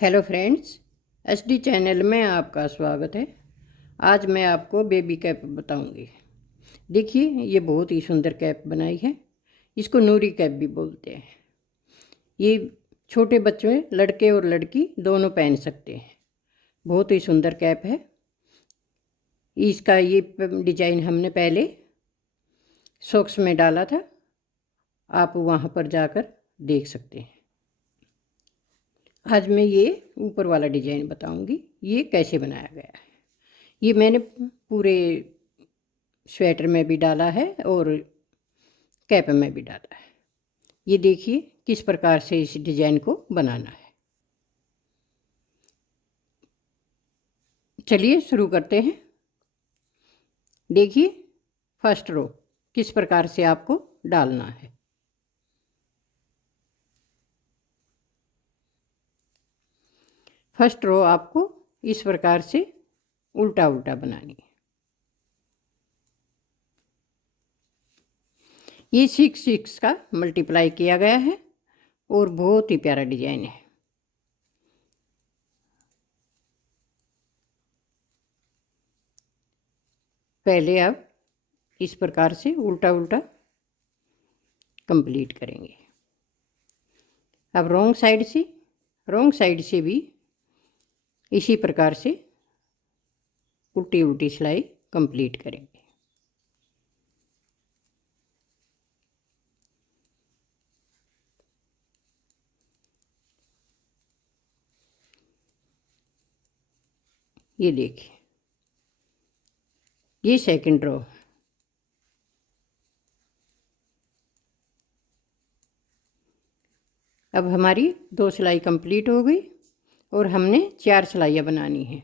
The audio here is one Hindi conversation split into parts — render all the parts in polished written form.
हेलो फ्रेंड्स, एसडी चैनल में आपका स्वागत है। आज मैं आपको बेबी कैप बताऊंगी। देखिए, ये बहुत ही सुंदर कैप बनाई है। इसको नूरी कैप भी बोलते हैं। ये छोटे बच्चे, लड़के और लड़की दोनों पहन सकते हैं। बहुत ही सुंदर कैप है। इसका ये डिजाइन हमने पहले सॉक्स में डाला था, आप वहाँ पर जाकर देख सकते हैं। आज मैं ये ऊपर वाला डिजाइन बताऊंगी, ये कैसे बनाया गया है। ये मैंने पूरे स्वेटर में भी डाला है और कैप में भी डाला है। ये देखिए किस प्रकार से इस डिजाइन को बनाना है। चलिए शुरू करते हैं। देखिए फर्स्ट रो किस प्रकार से आपको डालना है। फर्स्ट रो आपको इस प्रकार से उल्टा उल्टा बनानी है। ये 6 का मल्टीप्लाई किया गया है और बहुत ही प्यारा डिजाइन है। पहले आप इस प्रकार से उल्टा उल्टा कंप्लीट करेंगे। अब रॉन्ग साइड से भी इसी प्रकार से उल्टी उल्टी सिलाई कंप्लीट करेंगे। ये देखिए, ये सेकंड रो। अब हमारी 2 सिलाई कंप्लीट हो गई और हमने 4 सिलाइयाँ बनानी है।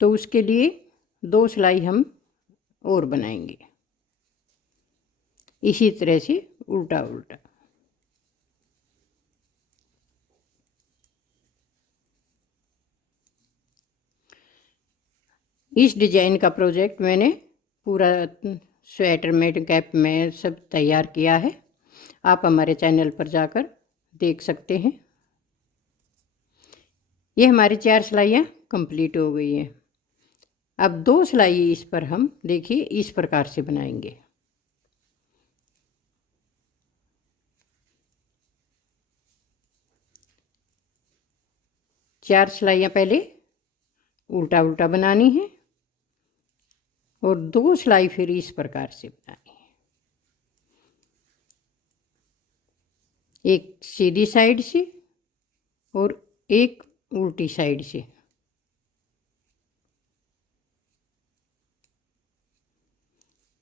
तो उसके लिए 2 सिलाई हम और बनाएंगे इसी तरह से उल्टा उल्टा। इस डिजाइन का प्रोजेक्ट मैंने पूरा स्वेटर में, कैप में सब तैयार किया है। आप हमारे चैनल पर जाकर देख सकते हैं। ये हमारी 4 सिलाइयाँ कंप्लीट हो गई हैं। अब 2 सिलाई इस पर हम देखिए इस प्रकार से बनाएंगे। चार सिलाइयाँ पहले उल्टा उल्टा बनानी है और 2 सिलाई फिर इस प्रकार से बनानी है। एक सीधी साइड से और एक उल्टी साइड से।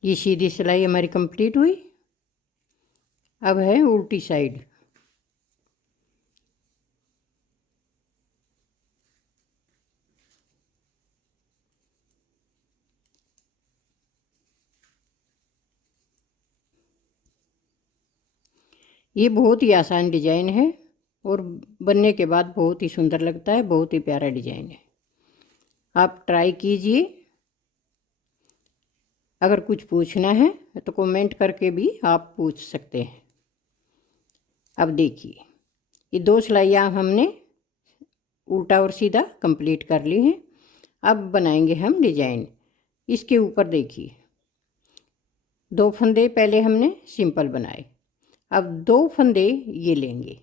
ये सीधी सिलाई हमारी कंप्लीट हुई। अब है उल्टी साइड। ये बहुत ही आसान डिजाइन है और बनने के बाद बहुत ही सुंदर लगता है। बहुत ही प्यारा डिजाइन है। आप ट्राई कीजिए। अगर कुछ पूछना है तो कमेंट करके भी आप पूछ सकते हैं। अब देखिए, ये 2 सिलाइयाँ हमने उल्टा और सीधा कंप्लीट कर ली हैं। अब बनाएंगे हम डिजाइन। इसके ऊपर देखिए, 2 फंदे पहले हमने सिंपल बनाए। अब 2 फंदे ये लेंगे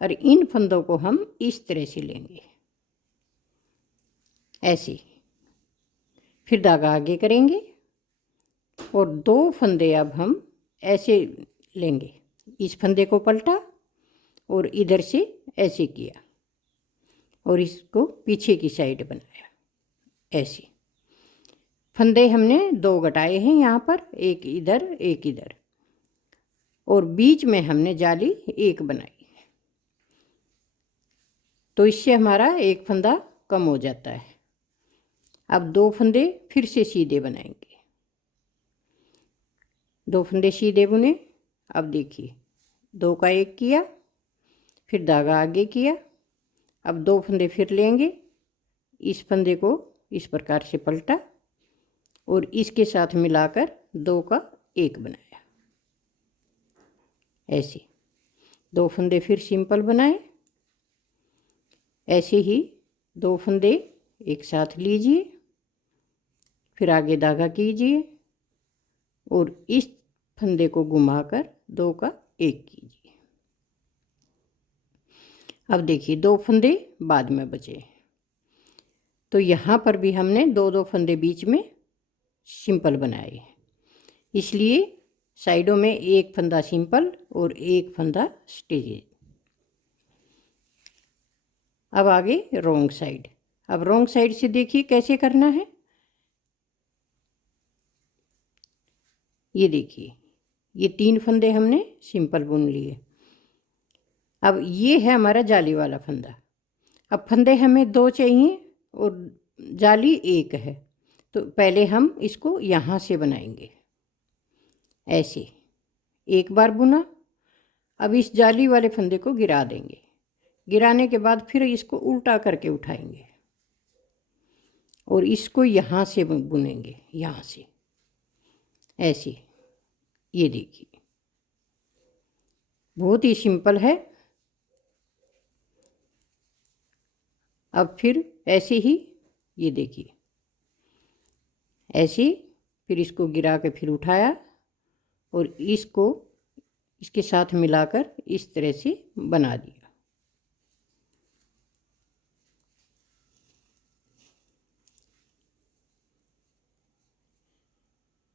और इन फंदों को हम इस तरह से लेंगे, ऐसे। फिर धागा आगे करेंगे और 2 फंदे अब हम ऐसे लेंगे। इस फंदे को पलटा और इधर से ऐसे किया और इसको पीछे की साइड बनाया, ऐसे। फंदे हमने 2 घटाए हैं यहाँ पर, एक इधर एक इधर, और बीच में हमने जाली एक बनाई। तो इससे हमारा एक फंदा कम हो जाता है। अब 2 फंदे फिर से सीधे बनाएंगे। 2 फंदे सीधे बुने। अब देखिए, 2 का 1 किया, फिर धागा आगे किया। अब 2 फंदे फिर लेंगे। इस फंदे को इस प्रकार से पलटा और इसके साथ मिलाकर 2 का 1 बनाया, ऐसे। 2 फंदे फिर सिंपल बनाए ऐसे ही 2 फंदे एक साथ लीजिए, फिर आगे धागा कीजिए और इस फंदे को घुमाकर 2 का 1 कीजिए। अब देखिए 2 फंदे बाद में बचे, तो यहाँ पर भी हमने 2-2 फंदे बीच में सिंपल बनाए हैं, इसलिए साइडों में एक फंदा सिंपल और एक फंदा स्टिच। अब आगे रोंग साइड। अब रोंग साइड से देखिए कैसे करना है। ये देखिए ये 3 फंदे हमने सिंपल बुन लिए। अब ये है हमारा जाली वाला फंदा। अब फंदे हमें 2 चाहिए और जाली 1 है, तो पहले हम इसको यहाँ से बनाएंगे। ऐसे एक बार बुना। अब इस जाली वाले फंदे को गिरा देंगे। गिराने के बाद फिर इसको उल्टा करके उठाएंगे और इसको यहाँ से बुनेंगे, यहाँ से ऐसे। ये देखिए बहुत ही सिंपल है। अब फिर ऐसे ही ये देखिए ऐसे, फिर इसको गिरा के फिर उठाया और इसको इसके साथ मिलाकर इस तरह से बना दिया।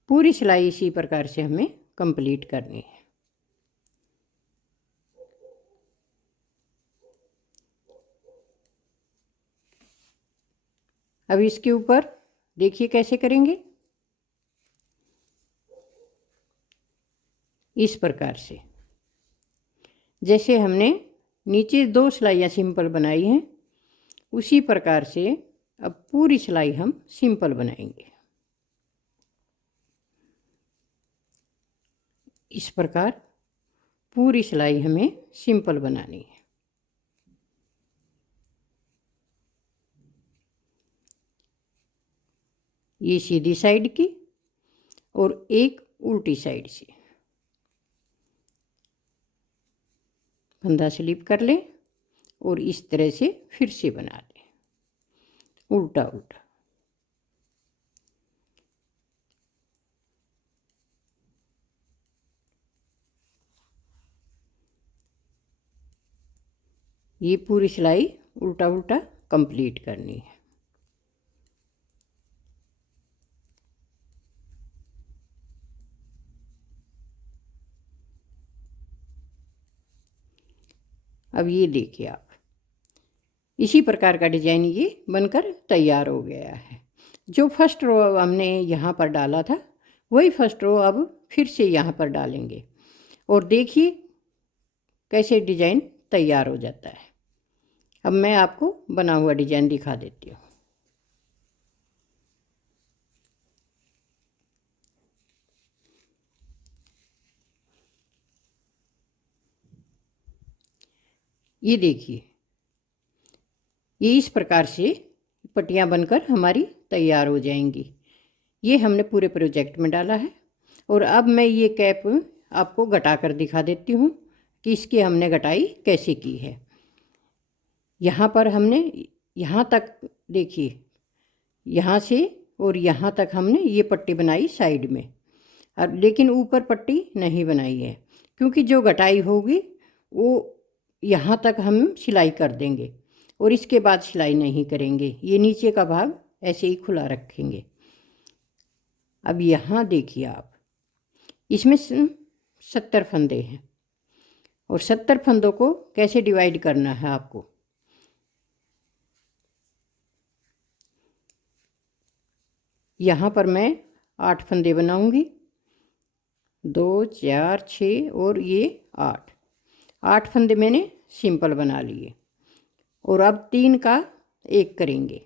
पूरी सिलाई इसी प्रकार से हमें कंप्लीट करनी है। अब इसके ऊपर देखिए कैसे करेंगे। इस प्रकार से जैसे हमने नीचे 2 सिलाइयाँ सिंपल बनाई हैं, उसी प्रकार से अब पूरी सिलाई हम सिंपल बनाएंगे। इस प्रकार पूरी सिलाई हमें सिंपल बनानी है। ये सीधी साइड की और एक उल्टी साइड से फंदा स्लिप कर लें और इस तरह से फिर से बना लें, उल्टा उल्टा। ये पूरी सिलाई उल्टा उल्टा कंप्लीट करनी है। अब ये देखिए आप, इसी प्रकार का डिजाइन ये बनकर तैयार हो गया है। जो फर्स्ट रो हमने यहाँ पर डाला था वही फर्स्ट रो अब फिर से यहाँ पर डालेंगे और देखिए कैसे डिजाइन तैयार हो जाता है। अब मैं आपको बना हुआ डिजाइन दिखा देती हूँ। ये देखिए ये इस प्रकार से पट्टियाँ बनकर हमारी तैयार हो जाएंगी। ये हमने पूरे प्रोजेक्ट में डाला है और अब मैं ये कैप आपको घटा कर दिखा देती हूँ कि इसकी हमने घटाई कैसे की है। यहाँ पर हमने यहाँ तक देखिए, यहाँ से और यहाँ तक हमने ये पट्टी बनाई साइड में, और लेकिन ऊपर पट्टी नहीं बनाई है क्योंकि जो घटाई होगी वो यहाँ तक हम सिलाई कर देंगे और इसके बाद सिलाई नहीं करेंगे। ये नीचे का भाग ऐसे ही खुला रखेंगे। अब यहाँ देखिए आप, इसमें 70 फंदे हैं और 70 फंदों को कैसे डिवाइड करना है आपको। यहाँ पर मैं 8 फंदे बनाऊंगी, 2 4 6 और ये 8 फंदे मैंने सिंपल बना लिए और अब 3 का 1 करेंगे।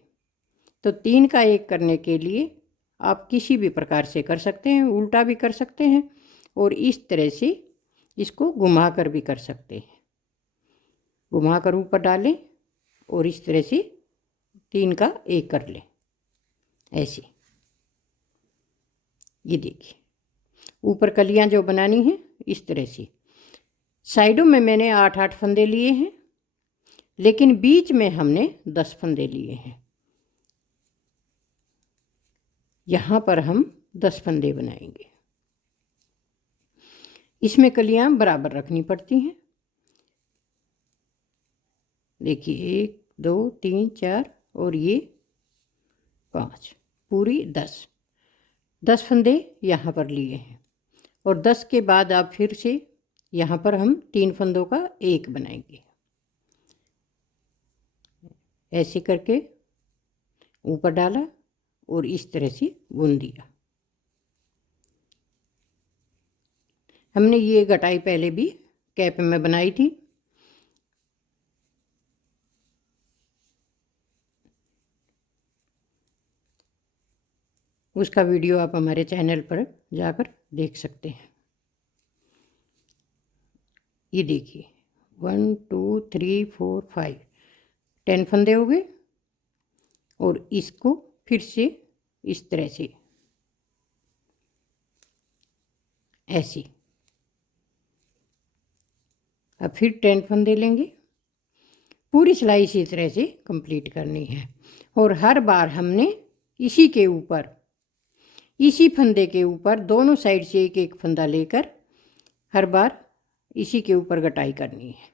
तो 3 का 1 करने के लिए आप किसी भी प्रकार से कर सकते हैं, उल्टा भी कर सकते हैं और इस तरह से इसको घुमा कर भी कर सकते हैं। घुमा कर ऊपर डालें और इस तरह से 3 का 1 कर लें ऐसे। ये देखिए ऊपर कलियां जो बनानी हैं इस तरह से। साइडों में मैंने 8-8 फंदे लिए हैं, लेकिन बीच में हमने 10 फंदे लिए हैं। यहाँ पर हम 10 फंदे बनाएंगे। इसमें कलियाँ बराबर रखनी पड़ती हैं। देखिए 1 2 3 4 और ये 5, पूरी 10 फंदे यहाँ पर लिए हैं। और 10 के बाद आप फिर से यहाँ पर हम 3 फंदों का एक बनाएंगे। ऐसे करके ऊपर डाला और इस तरह से बुन दिया। हमने ये गटाई पहले भी कैप में बनाई थी। उसका वीडियो आप हमारे चैनल पर जाकर देख सकते हैं। ये देखिए 1 2 3 4 5 10 फंदे हो गए। और इसको फिर से इस तरह से ऐसे अब फिर 10 फंदे लेंगे। पूरी सिलाई इसी तरह से कंप्लीट करनी है। और हर बार हमने इसी के ऊपर, इसी फंदे के ऊपर दोनों साइड से एक एक फंदा लेकर हर बार इसी के ऊपर गटाई करनी है।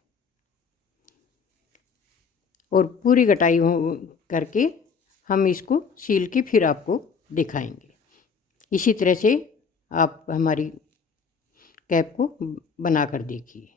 और पूरी गटाई करके हम इसको सील के फिर आपको दिखाएंगे। इसी तरह से आप हमारी कैप को बना कर देखिए।